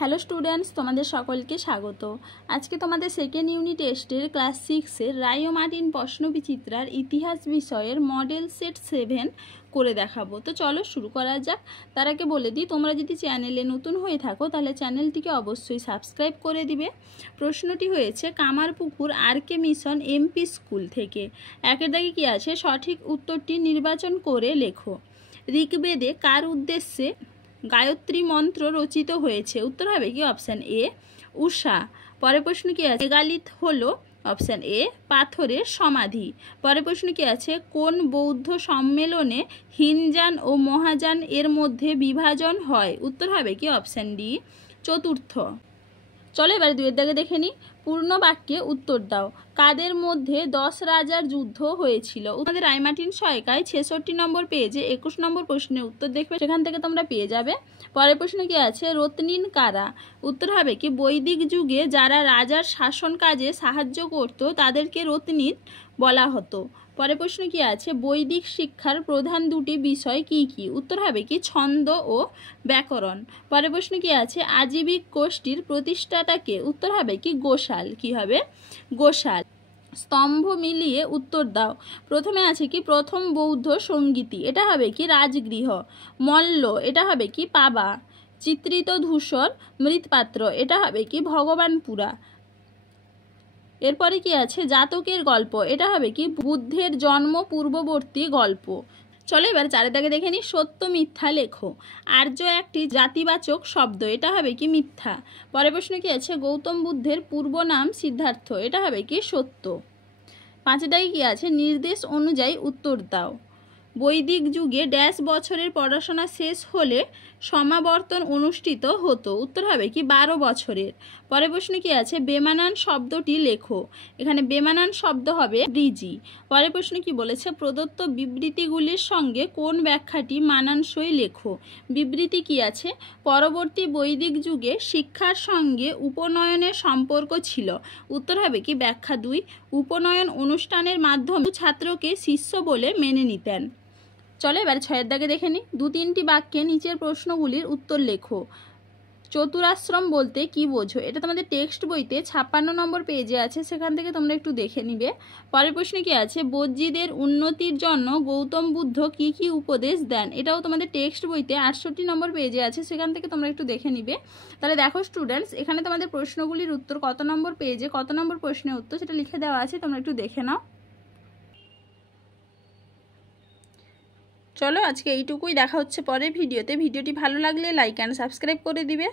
Hello students, তোমাদের সকলকে স্বাগত। আজকে তোমাদের সেকেন্ড ইউনিট টেস্টের ক্লাস 6-এর রায় ও মার্টিন প্রশ্নবিচিত্রার ইতিহাস বিষয়ের মডেল সেট 7 করে দেখাবো। তো চলো শুরু করা যাক। তার আগে বলে দিই, তোমরা যদি চ্যানেলে নতুন হয়ে থাকো তাহলে চ্যানেলটিকে অবশ্যই সাবস্ক্রাইব করে দিবে। প্রশ্নটি হয়েছে Kamarpukur R K mission MP school থেকে। একের দাগে কী আছে, সঠিক উত্তরটি নির্বাচন করে লেখো। ঋগ্বেদে কার উদ্দেশ্যে গায়ত্রী মন্ত্র রচিত হয়েছে? উত্তর হবে কি অপশান এ উষা। পরের প্রশ্ন কি আছে, মেগালিথ হলো অপশান এ পাথরের সমাধি। পরের প্রশ্ন কি আছে, কোন বৌদ্ধ সম্মেলনে হিনযান ও মহাযান এর মধ্যে বিভাজন হয়? উত্তর হবে কি অপশান ডি চতুর্থ। চলো এবার দুয়ের দাগে দেখে নিই। পূর্ণ বাক্যে উত্তর দাও। কাদের মধ্যে 10 রাজার যুদ্ধ হয়েছিল? তোমাদের রায় মার্টিন সহায়িকায় 66 নম্বর পেজে 21 নম্বর প্রশ্নের উত্তর দেখবে, সেখান থেকে তোমরা পেয়ে যাবে। পরের প্রশ্ন কি আছে, রত্নিন কারা? উত্তর হবে কি বৈদিক যুগে যারা রাজার শাসন কাজে সাহায্য করত তাদেরকে রত্নিন বলা হতো। পরের প্রশ্ন কি আছে, বৈদিক শিক্ষার প্রধান দুটি বিষয় কি কি? উত্তর হবে কি ছন্দ ও ব্যাকরণ। পরের প্রশ্ন কি আছে, আজীবিক গোষ্ঠীর প্রতিষ্ঠাতাকে? উত্তর হবে কি গোশাল। কি হবে গোশাল। স্তম্ভ মিলিয়ে উত্তর দাও। প্রথমে আছে কি প্রথম বৌদ্ধ সঙ্গীতি, এটা হবে কি রাজগৃহ। মল্ল, এটা হবে কি পাবা। চিত্রিত ধূসর মৃৎপাত্র, এটা হবে কি ভগবানপুরা। এরপরে কি আছে, জাতকের গল্প, এটা হবে কি বুদ্ধের জন্ম পূর্ববর্তী গল্প। চলো এবার চারের দাগে দেখে নিই। সত্য মিথ্যা লেখো। আর্য একটি জাতিবাচক শব্দ, এটা হবে কি মিথ্যা। পরের প্রশ্ন কি আছে, গৌতম বুদ্ধের পূর্ব নাম সিদ্ধার্থ, এটা হবে কি সত্য। পাঁচের দাগে কি আছে, নির্দেশ অনুযায়ী উত্তর দাও। বৈদিক যুগে ড্যাশ বছরের পড়াশোনা শেষ হলে সমাবর্তন অনুষ্ঠিত হতো? উত্তর হবে কি 12 বছরের। পরের প্রশ্ন কি আছে, বেমানান শব্দটি লেখো। এখানে বেমানান শব্দ হবে ব্রিজি। পরের প্রশ্ন কি বলেছে, প্রদত্ত বিবৃতিগুলির সঙ্গে কোন ব্যাখ্যাটি মানানসই লেখো। বিবৃতি কি আছে, পরবর্তী বৈদিক যুগে শিক্ষার সঙ্গে উপনয়নের সম্পর্ক ছিল। উত্তর হবে কি ব্যাখ্যা 2, উপনয়ন অনুষ্ঠানের মাধ্যমে ছাত্রকে শিষ্য বলে মেনে নিতেন। চলো এবার 6এর দাগে দেখে নিই। 2-3টি বাক্যে নিচের প্রশ্নগুলির উত্তর লেখো। চতুরাশ্রম বলতে কি বোঝো? এটা তোমাদের টেক্সট বইতে 56 নম্বর পেজে আছে, সেখান থেকে তোমরা একটু দেখে নিবে। পরের প্রশ্নে কি আছে, বজ্রীদের উন্নতির জন্য গৌতম বুদ্ধ কি কি উপদেশ দেন? এটাও তোমাদের টেক্সট বইতে 68 নম্বর পেজে আছে, সেখান থেকে তোমরা একটু দেখে নিবে। তাহলে দেখো স্টুডেন্টস, এখানে তোমাদের প্রশ্নগুলির উত্তর কত নম্বর পেজে কত নম্বর প্রশ্নের উত্তর সেটা লিখে দেওয়া আছে, তোমরা একটু দেখে নাও। চলো আজকে এইটুকুই, দেখা হচ্ছে পরের ভিডিওতে। ভিডিওটি ভালো লাগলে লাইক অ্যান্ড সাবস্ক্রাইব করে দিবে।